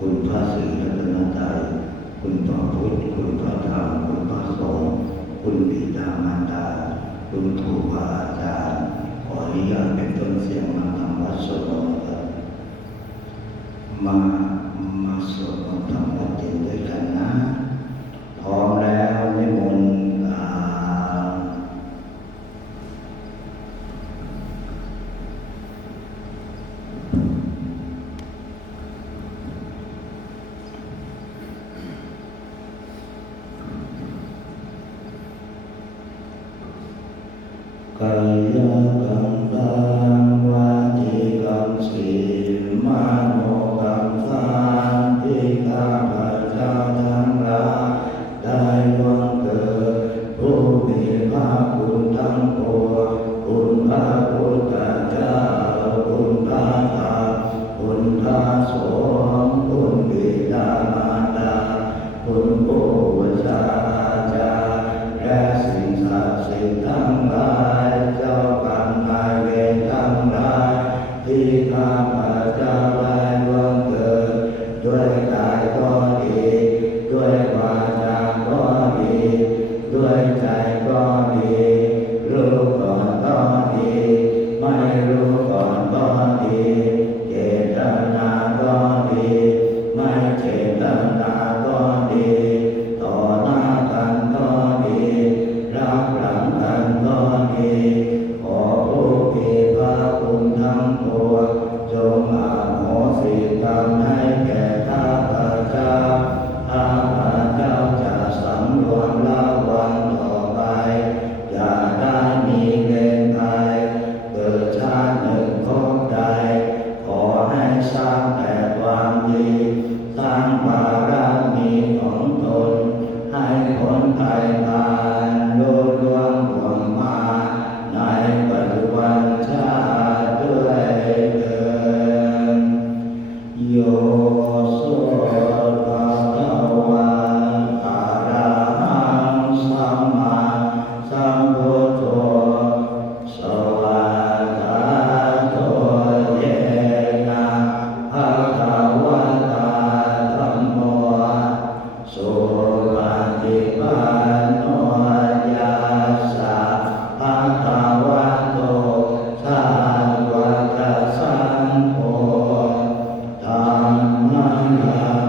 คุณพระศรีรัตนตรัยคุณพระพุทธคุณพระธรรมคุณพระสงฆ์คุณบิดามารดาคุณครูบาอาจารย์ขออนุญาตเป็นต้นเสียงมาทำวัดสวดมนต์ครับมาสวดมนต์ทำวัดเย็นด้วยกันนะพร้อมแล้วนิมนต์กายกรรมตังวาจีกรรมสีมโนกรรมสันติข้าพเจ้าทั้งหลายได้ล่วงเกิดผู้มีพระคุณทั้งปวงคุณพระพุทธเจ้าคุณพระธรรมคุณพระสงฆ์คุณบิดามารดาคุณผู้อุปชฌาย์อาจารย์และสิ่งศักดิ์สิทธิ์ทั้งหลายเจ้ากรรมนายเวรทั้งหลายที่ข้าพเจ้าได้ล่วงเกิดด้วยกายก็ดีด้วยวาจาก็ดีด้วยใจก็ดีรู้ก่อนก็ดีไม่รู้ก่อนก็ดีเจตนาก็ดีไม่เจตนาก็ดีต่อหน้ากันก็ดีรับหลังกันก็ดีขอผู้มีพระคุณทั้งปวงจงอโหสิกรรมให้แก่ข้าพเจ้าข้าพเจ้าจะสำรวมระวังต่อไปอย่าได้มีเวรภัยเกิดชาติหนึ่งพบใดขอให้สร้างแต่ความดีสร้างบารมีของตนให้พ้นภัยพานล่วงห่วงมาในปัจจุบันชาติด้วยเถิดโยโสภะคะวะอะระหังสัมมาสัมพุทโธสวากขาโตเยนะภะคะวะตาธัมโมสุปฏิปันโนยัสสะภะคะวะโตสาวกสังโฆธัมมัง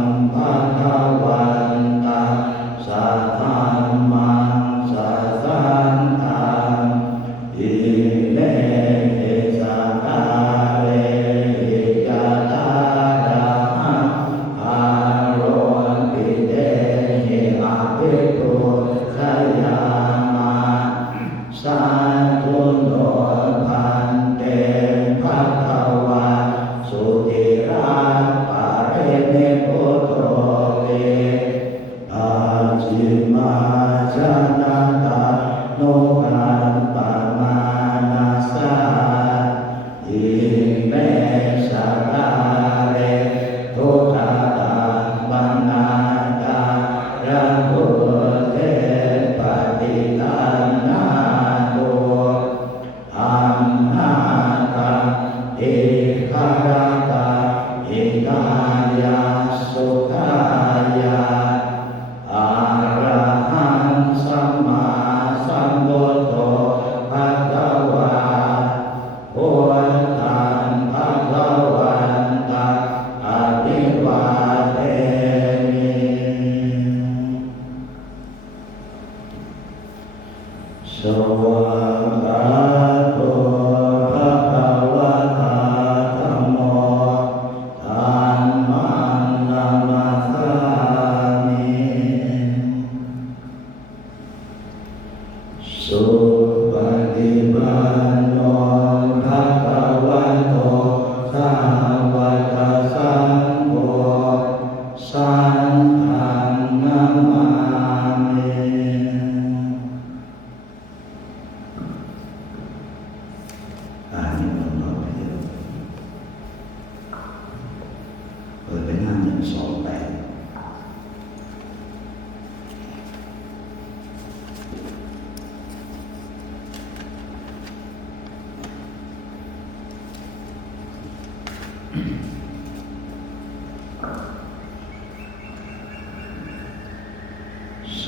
ธ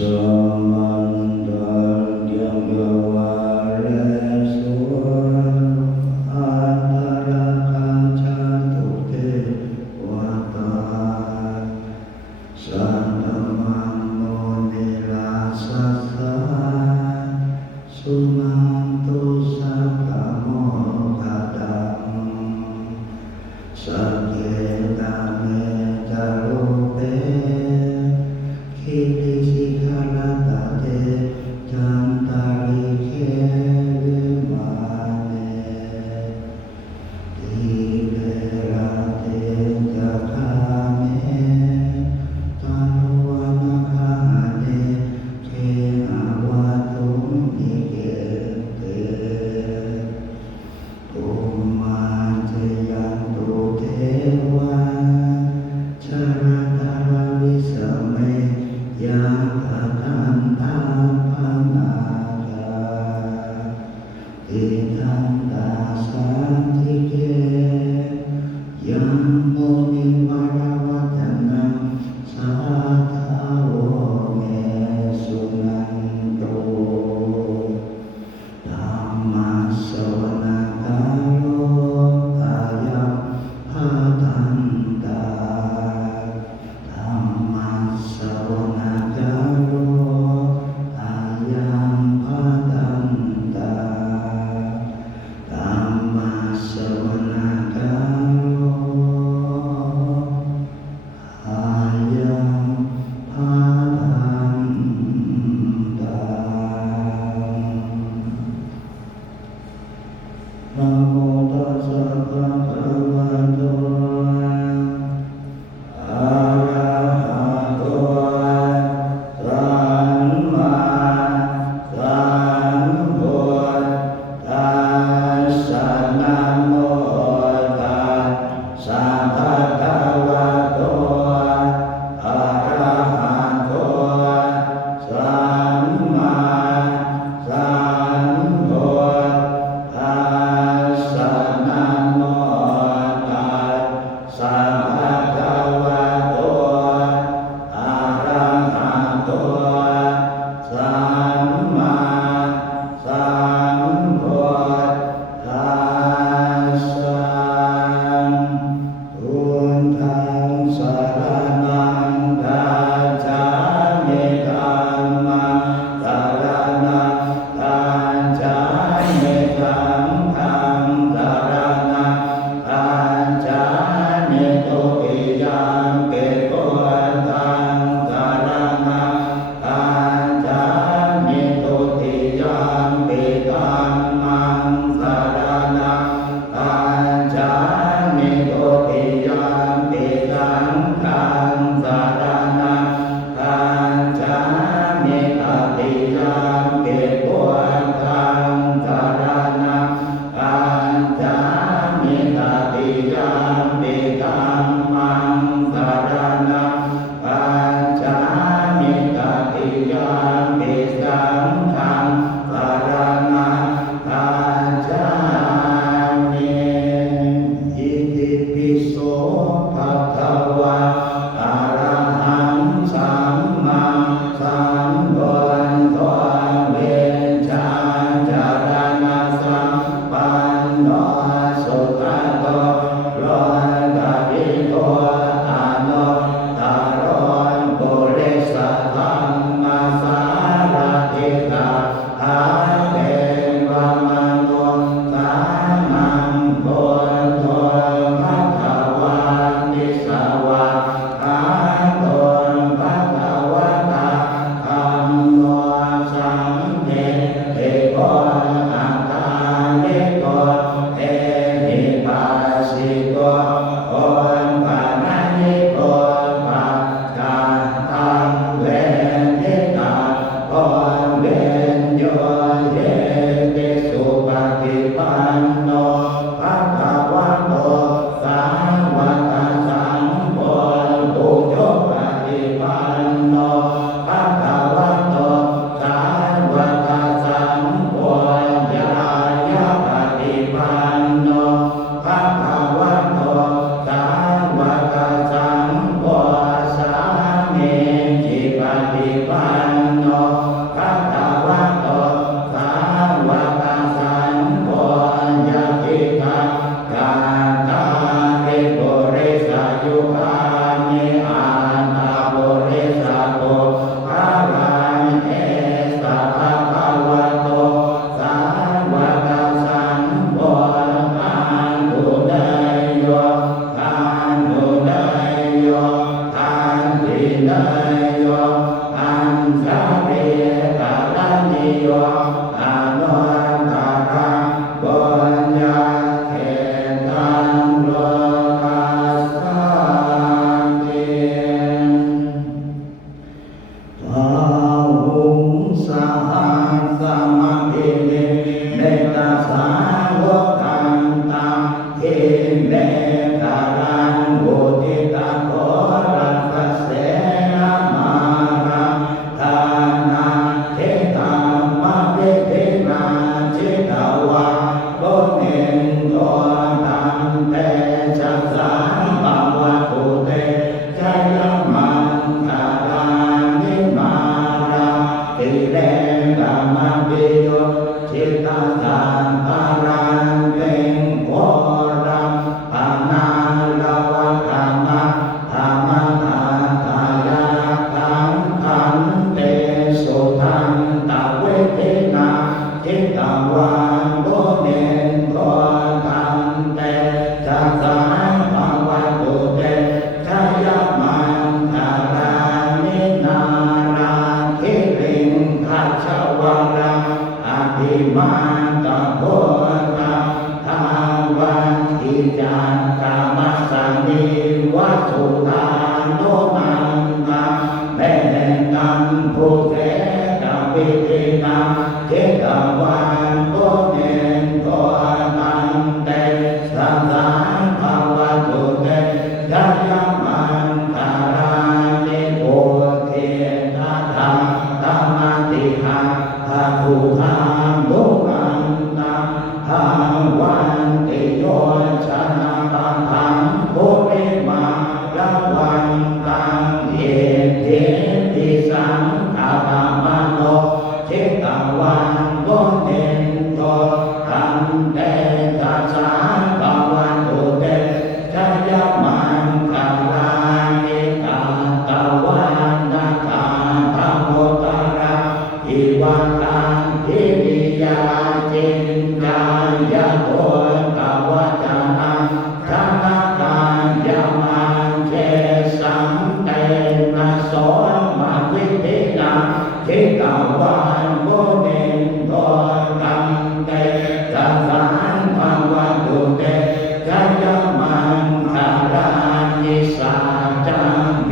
ัมมัสสวนาจาโร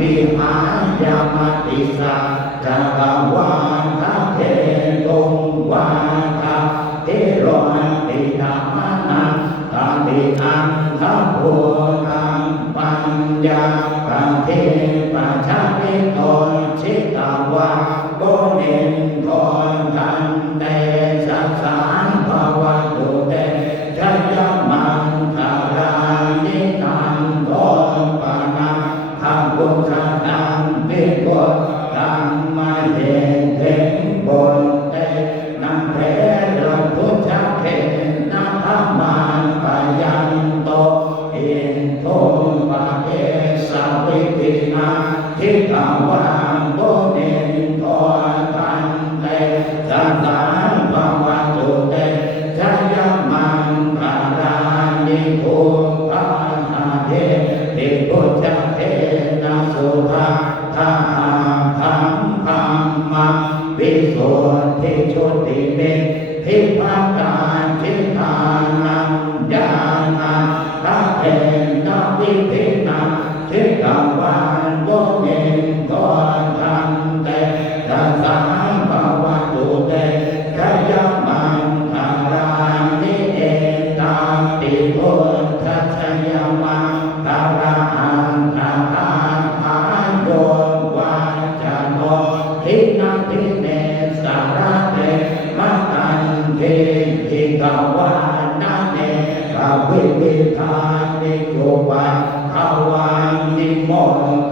วิหารยามติสาจักรวาลทะเทตุงวาทะเทโรติธรรมนังตาติอังทัพโพธังปัญญาปะเทปัจฉามิโตชิตาวาโกเนนโททันเตสัสสารภวตุเตชัยมังคารานิทันโตปะนังธรรมบุญสังวิโกตังมาเทเทบนเตนังเทระพุทธเทนะธรรมันปะยันโตอินโทปะเกสาวิตินาทิตาวาโกเนนโทตันเตสัสสารภวตุเตชัยมังคารานิภูปาเทติพุทธเทนะสุภาทาธัมมังวิสุทธิชุติเมทิภาการทิฏฐานังญาณังพระเถนะวิภินังทิกวานโกเนนโททันเตสัสสารภวตุเตชัยมังคารานิเอตาติพุทธัสสยมังคาราหังคาถาภาโยวาจโนทินังทิเนสารเตมะตันเททิกวานาเนภวิวิธานิโยวาภวังนิโม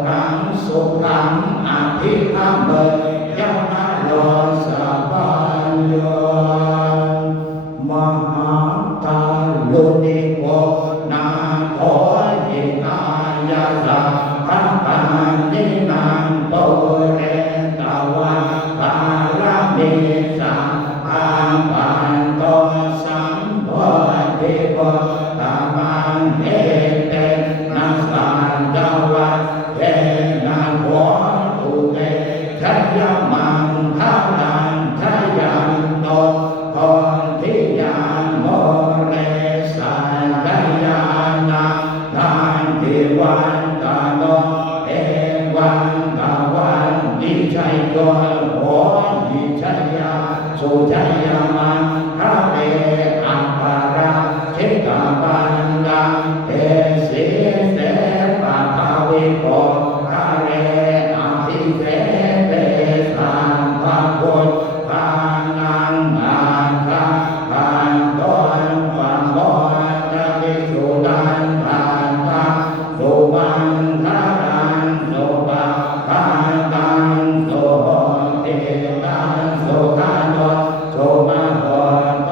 ขังสุขังอภิธรรมเบยนะโลสัพพัญโยมหาตาลุนิโกนาโคหิตายาสัพพะปานินังโตเรตวะปารามิสัพพะปันโตสัมโพธิโกตมังเอเตนะสัจจวัตเตนะโหตุเตชัยมังคารังชัยยันโตโพธิญาณโมเรสัจจญาณังทานทิวันตโนเอวังกวันนิชัยโยโหนิชัยยาสุชัยมังคาเรอัปปาราชิตาปันดังเอสิเสปะภาวิโกคาเรอภิเสเตสัมภะพุทธานังอาคาปันโตปัมโมจะวิสุดันปันตังสุวังคารังสุปะปันตังสุโหติตังสุขันโตสุมาโหโต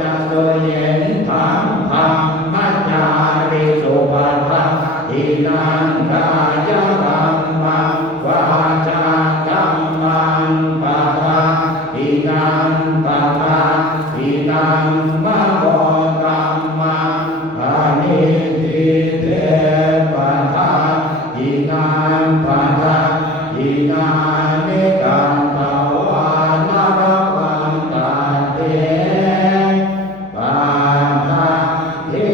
จะสุเย็นธัมมังมัจจาริสุปะปะทินังกายกัมมังวาจากัมมังปะปะทินังปะปะทินังมะโมกัมมังปะนิทิเตปะทะทินังปะทะทินานิกันตวานรวังตาเตปะทะทิ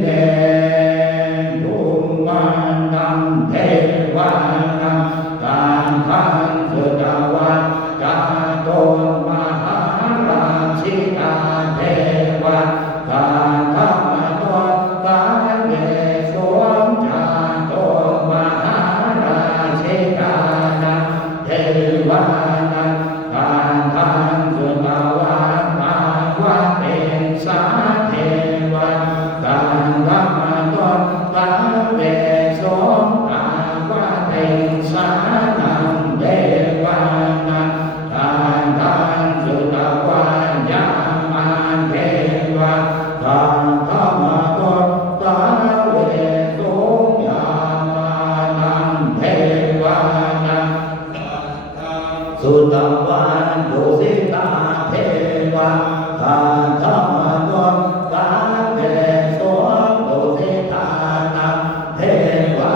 เนตุมันตังเทวานังการทังสุตวัตจาโตมหาราชิกาเทวะการธรรมโตการเยสวมจาโตมหาราชิกานังเทวานังการทังสุตวัตภาวะเตสาเทวะการธรรมโตการเยสวมภาวะเตสานังเทวานังการทังสุตวัตยามาเทวะการธรรมโตการเวสุยามานังเทวานังสุตวันดุสิตาเทวะการธรรมโตการเวสุดุสิตานังเทวา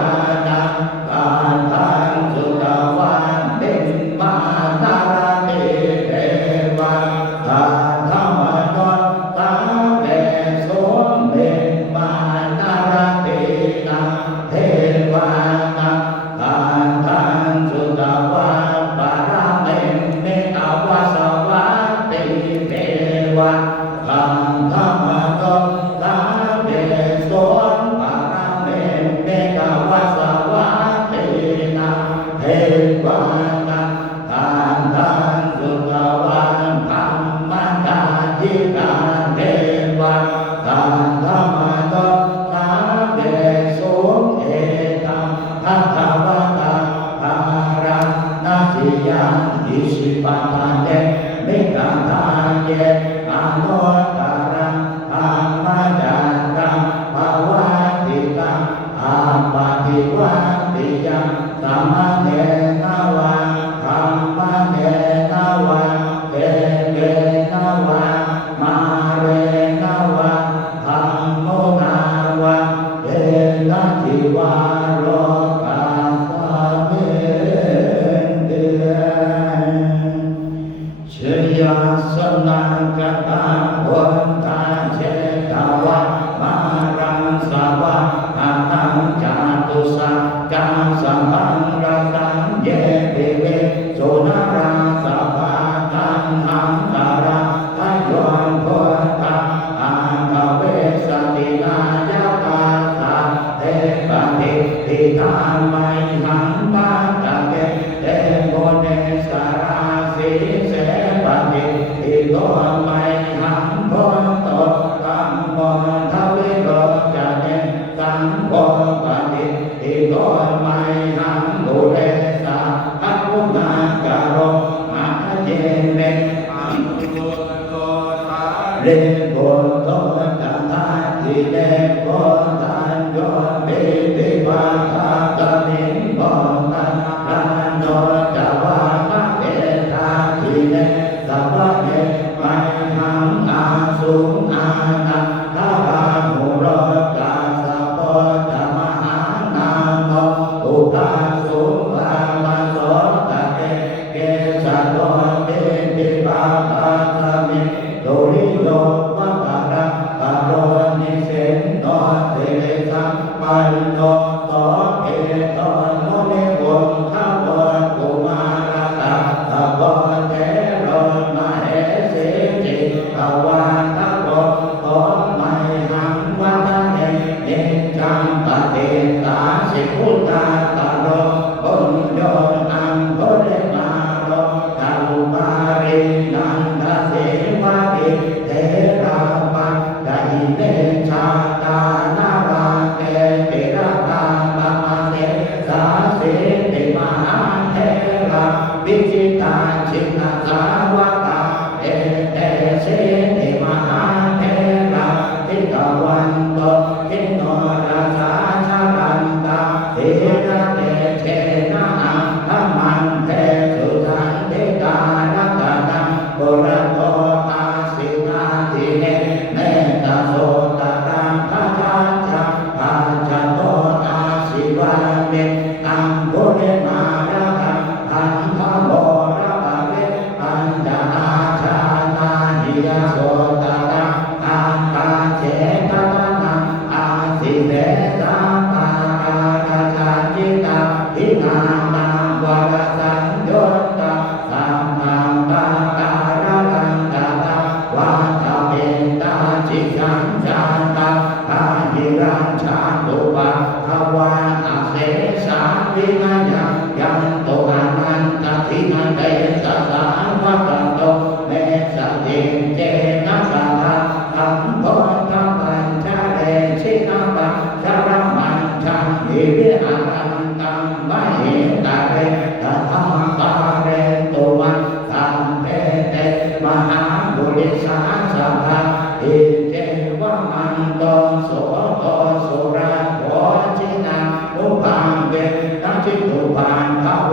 นังการทังสุตวันติมานาราติเทวะการธรรมโตการเวสุติมานาราตินังเทวานังการ วานังทานทานสุขวันธรรมทานจิตาเทวะทานธรรมโตสาเกสุเอตังทัตถวตังภารังนาสิยังอิสิปัฏฐานเตมิกังทานเยอนุตตรังธรรมจันตังภาวะติตังอาปาติวันติยังสัมมาเนนะวันธรรมเนนะวันเตเกนะวันมาเรนะวันธรรมโมนาวันเตนะทิวาโลกัสสะเมเตชยาสนังกตาวันตาเชตวะมารังสวะอานังจาตุสักกาสัมปังรัตังเยติเวโสนาราสัพพะตังหังตาระทะยอนโพตังอาภเวสตินายาตาสัพเทปฏิทิทานไมหังตาตะเกเตโมเนสาราสีเสปฏิทิโลไมหังโพตตังโมทวิโรจเนตังโพปฏิทิโลไมหังบุเรสาอัปปุนาการโรมาเจเมเรโกโตตถาทิเรโกตัญโยเบติวาทากะมิโกตันรันโนจาวามะเอตาทิเรสัพพะเนไมหังอาสุอานันทารามุโรกาสัพพะธรรมหานาโมอุปาสุภามาโสตะเกเกสัตโตเตติปาปะตะมิโตริโยมะกะระปะโรนิเสนโนเตเลสัมปันโนโสเอโตโนเนโวทัพพะกุมาระตะทัพพะเทโรมาเหสิจิภวาทัพพะโตไมหังวัฏเนเนจังปะเตตาสิพุทธาตะโรปุญโยอังโกเรมาโรตัลปารินันทเสวะติเทราปัจจยิเนชาตานาราเกติระตาปะมะเตสาเสติมหาเทระวิจิตาชินสาวกาเอเตเสติมหาเทระทิตวันโตทิโนราสาชาลันตาเทระเตเชนะอังธรรมันเทสุทันเทกานัตตังโกระโตอาสินาทิเนเนตโสตตังทัจจังปัจจโตอาสิวาเมตังโกเรมาระกังอันทโมระปะเวปัญจอาชานาหิยโสตตังอังกาเจตตังอาสิเดสาตาราชาจิตาทินานังวรสังโยตาสัมมังตาการะลังตาตาวาทะเมตาจิตังจาตาอาหิรังชาตุปะภวาอาเสสาวินัยยังโตอานันตทินันเตสะสาวะกโตเมสะเตเจนะสะทะธัมโพธัมปัญชะเรชินะปัญชะระมัญชังอิวิหารันตังมะเหตะเรตถาปาเรตุวันตัมเปเตมหาบุริสาสัพพะอิเจวะมันโตโสโตสุราโภชินังอุปังเวนัจจิตุปันภโว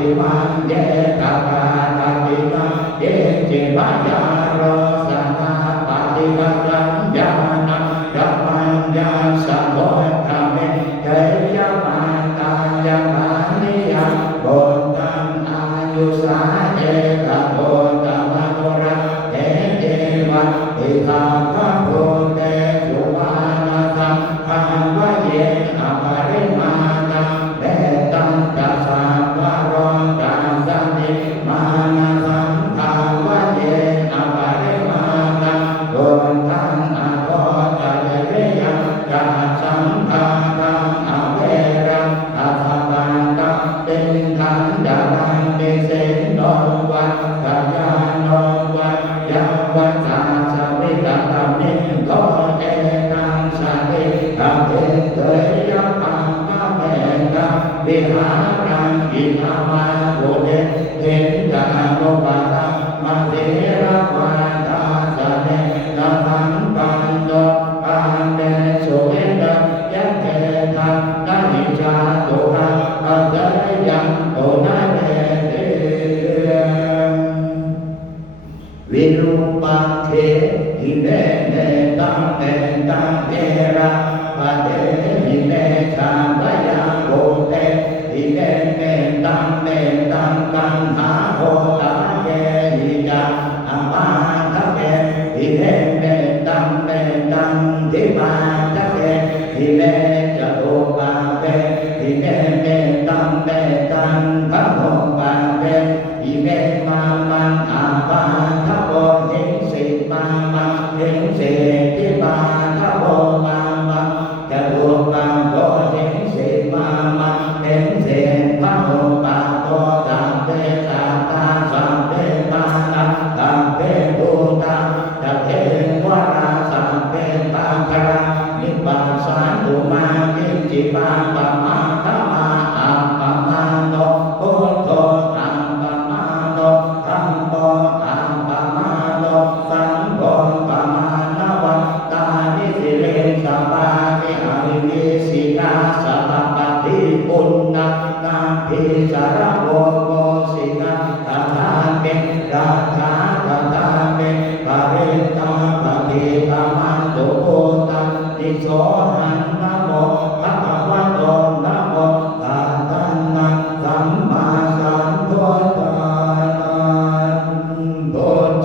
ติมังเยกะปาตติมังเยจิปยารสนาปฏิปัสสัญญาณยัมมัญญาสะโพธามิเตยมาตายาปานิยาโบตังอายุสาเอกะโบตมะโนระเตเจวะอิทาภะโพเตสุวานาคัมภาวะเยอปริมาณังเตตังตัสสะวะโรกัสสนิมานะสัมภาวะเยอปริมาณังโดตังอโภตะเรยังกัสสัมภารังอเวรังอัฏฐปันตังเป็นขันดารังเตเสโนวัฏกัญญาโนวัฏยังวัฏสาสวิตตามิโกเอตังสาวิตาเตเตยปังมะเมตังวิหารังอินามาโกเดเทนจานุปัสสังมะเทระวาตาสะเนนะทังปันโตปันเดสุเวนะยัตเตทังนานิจาตุหังอัตตะยังโตนะเตเตวิรูปังเขหิเนเนตังเนตังเอระปะเตหิเนชาพยาโกเตหิเนเนตังเนตังกังหาโหตะเกหิยาอมาทะเกหิเนเนตังเนตังทิมาทะเกหิเนจโตปาเปหิเนเนตังเนตังพะโมปาเปหิเนมามังอาปาทะโกหิสิมามังหิสิทิมาทะโกมามังจโตปาโกหิสิมามังหิสิพะโมปาโตตัมเปสัตตาสัมเปมานะตัมเปตุตังตัเทวราสัมเปปังคารานิปัสสานุมากิจิปาปะมาตมาอัปปะมาโนโอโตอัปปะมาโนธัมโมอัปปะมาโนสังโฆปะมานะวัตตานิสิเลสัปปานิอริวิสิกาสัพพะติปุณณะนาภิสารโภโกสิกาตถาเมราชาตถาเมปะเรตาปะติธรรมันตุโกตันติโสหันนะโมภะคะวะโตนะโมตัสสะนะสัมมาสัมพุทธัสสะโต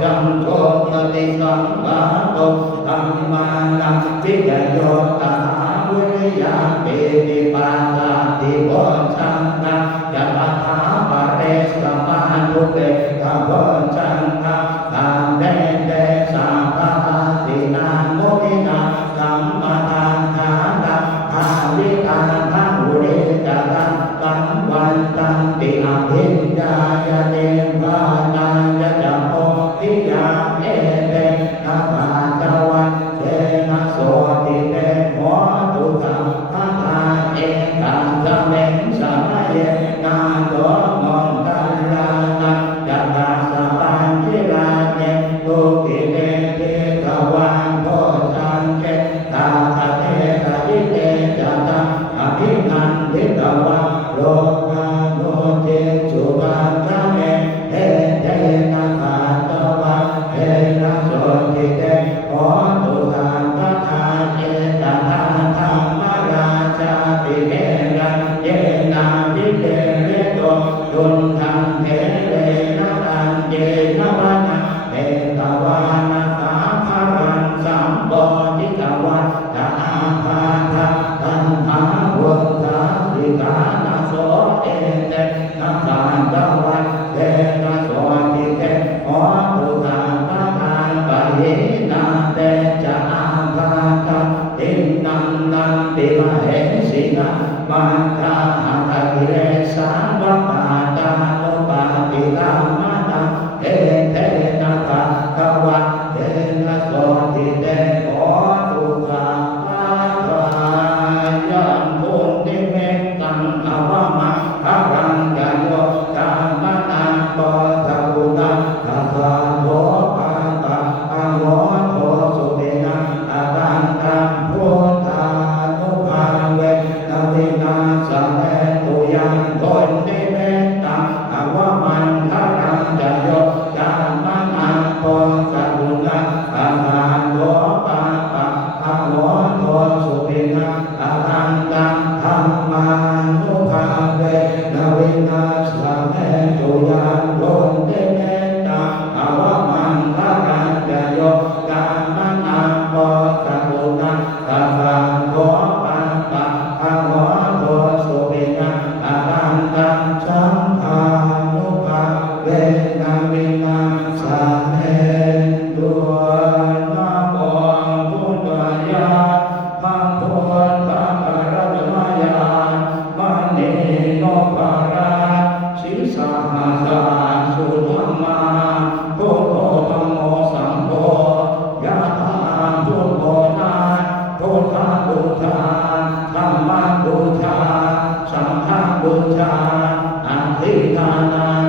จังโตปฏิสัมภะโตธัมมานังวิจโยตถาวิริยะเปติปัสสะติโกชังนะยัปะถาปะเรสัมมาทุเตกะโกชังนะตังเตเตสัพพะตินาโมทินาสัมมาทังทานังภาวิตังทังอุริจตังตังวันตังติอภิญญายเนวานังยะจะโพธิยาเอเตนะภาจวันเตนะโสติเตโหตุสัมภะทาเอตังสะเมงสะมะเยนาโตมนตัลลานังจัตตาสะปัญญิลาเนตุกิเลเทตวันโพชังเกตาคเทตายิเตจัตตาอภินันทิตวันโลกาโนเทสุปันทะเมเทเทนะขาตวันเทนะโสติเตโหตุสัมภะทาเอตถาธรรมราชาติเมรังเยนาวิเตเรโตดุลทังเทเรนะตังเยนะวะนะเอตวานะสาภารังสัมโพธิตวัฏฏะอาภาทะตัณหาวุฒาสิกานะโสเอเตนะสานตวัฏเตนะโสติเตโหตุสัมภะทานปะหินาเตจะอาภาทะตินังนันติมเหสินะมัจจาหะกิเลสาวะปาตานุปา ตุยังโลกเตเมตาอาวะมันทารัญจโยกามังอาโปสัมุนังตัสสะโขปันตะอะโหโตสุเปนะอะตันตังสัมภานุภาเวนะวินัสสะเนตุนะโมพุทธายะภะพุทธะภะรัตมายามณีโนภาราสิสาหาสาสุธัมมาพุทโธธัมโมสังโฆยะถาพุทโธนาพุทธบูชาธัมมังบูชาสังฆังบูชาอธิทานัง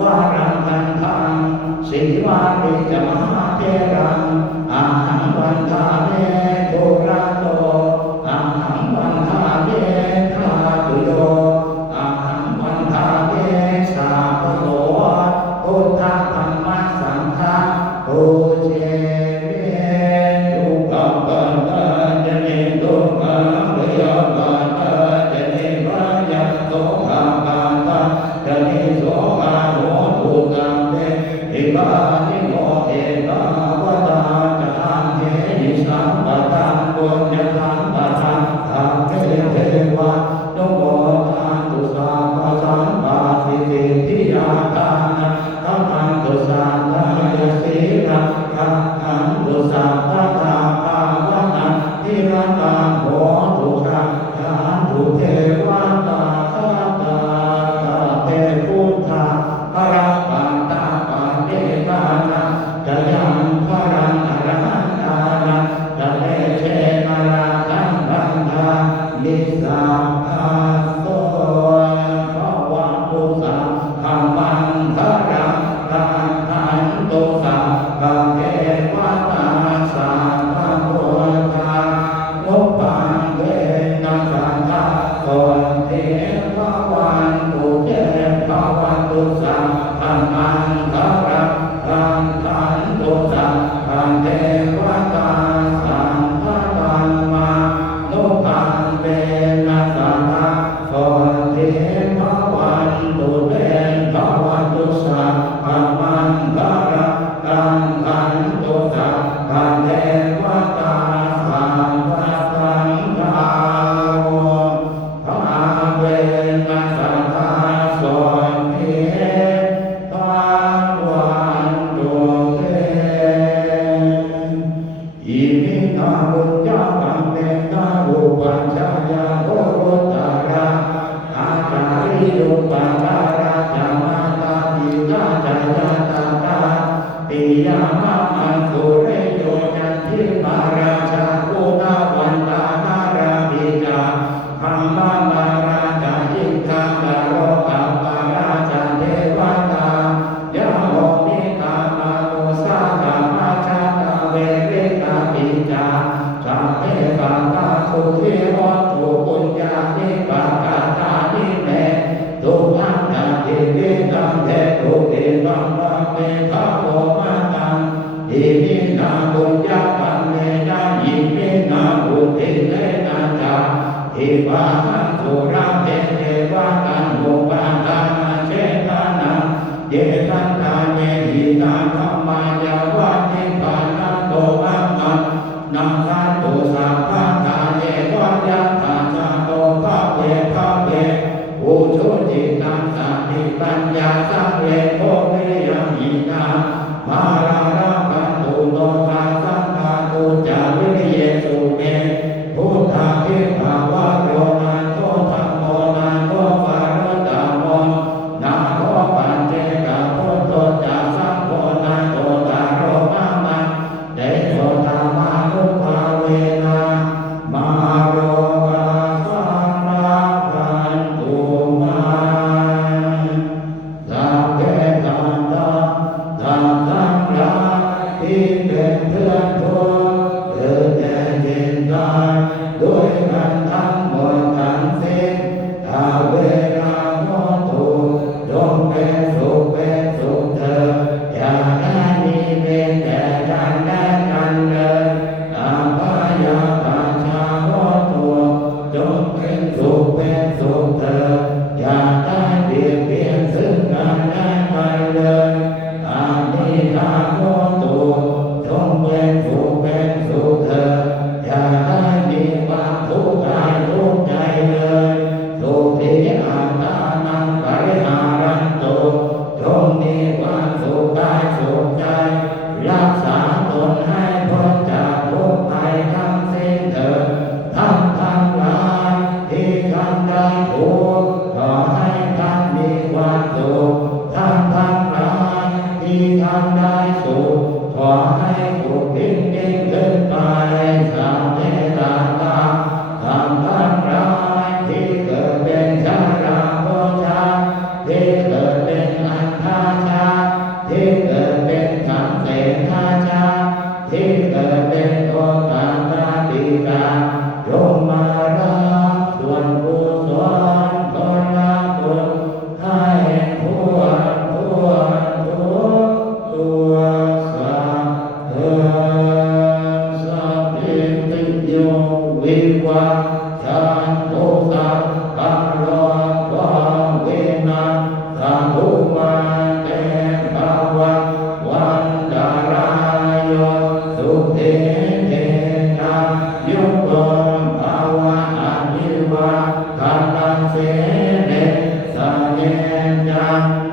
วารังคันธังสิวาริจมหาเทรังอาหังวันทาเมตุระโตอาหังวันทาเมธาตุโยอาหังวันทาเมสาภโสพุทธธัมมัสสังฆังปูเชเมตุกัปปะตะเจเนตุกังเรยกัตตะเจเนวายะโสภะกัตตะเจเนโสภะโหตุกัมเมอิบานิโมเอบาวตาจังเฮนิสัมปะตังปุญญสัมปะตังธัมเมเทวะโนโมทาตุสาภะสัมปะสิทิทิยาทานะธัมมังตุสังฆายสีนะขังขังตุสัพพะทาภาวะนะทิรังกังโหตุสังฆาตุเทวตาสัตตาตาเตพุทธาภรัมปันตาปันเตตานะจะยังภรังอรหันตานะจะเลเชมาราคังบังทานิสัพพะโสภวะตุสังฆมังทารังตังทันตุสังฆเทวตาสังฆโมทานุปังเวนะสังฆโตเทภวันตุเตภวันตุสังฆมังทารังตังทันตุสังฆเทวตาสังฆตัมมานุปังเวนะสังฆโตเทภวันตุเตภวันตุสังฆมังทารังตังทันตุสังฆเทวตาสังฆสังฆาโมภาเวนะสังฆาโสทิภาวันตุเตอิมินาบุญญาปัมเมนาอุปัชฌายาโหรุตตาระอาจาริยุปปาราจามาตาติกาจายาตาตาปิยามะอันสุเรโยจันทิมาราชาภูนาวันตานาราปิกาธัมมามาราชาอินทาดาโรกัปปาราชาเทวตายะโมนิกามานุสากามาชาตาเวริตาปิจาสัพเพปัตตาสุขีโหตุปุญญานิปัสสะตานิเมตุขังนาทิวิตังเทตุติตังปะเมฆะโลมาตังอิมินาบุญญาปัมเมนะอิมินาบุติเลนะจาอิปะหังสุราเตเทวะตังโมปะตานาเชตานังเยตันตาเมหินาธัมมายาวะนิพพานันโตอัมมังนังคันตุสัพพะทาเยวัญญาตาจาโตภะเวภะเวอุชุจิตังสัมมิปัญญาสัมเวโคเมยังหินามาราราคันตุโนภาสังฆาตุจาวิริเยสุเมพุทธาภิภาวะโยนาโตธัมโมนาโตปารตามโมนาโตปัญเจกะพุทโธจาสังโฆนาโตตาโรมามันเดโชธามานุภาเวนะมาโรกาสังนาคันตุมาสัพเพธรร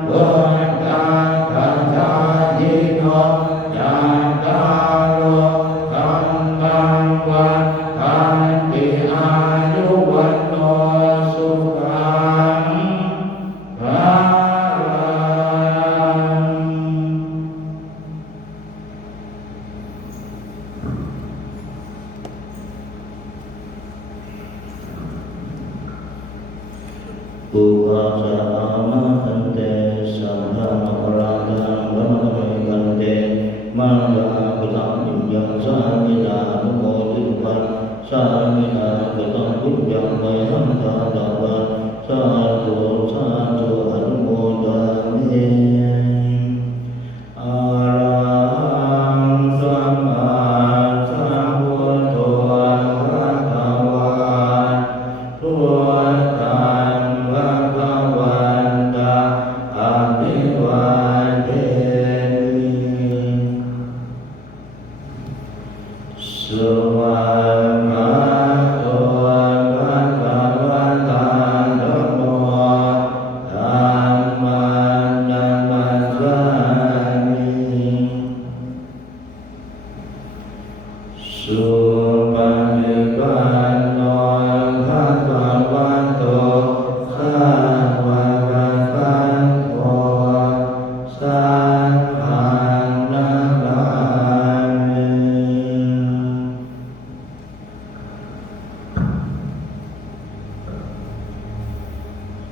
พุทธังปัจจายิโนจัตตารโอธัมมังวันทันติอายุวันโนสุขังภาลังปุวาสะอามาคันเตสัมภะมะราทังวะมะเมคันเตมังกะพุทธังอิยังสามินานุโมทิปัสสะ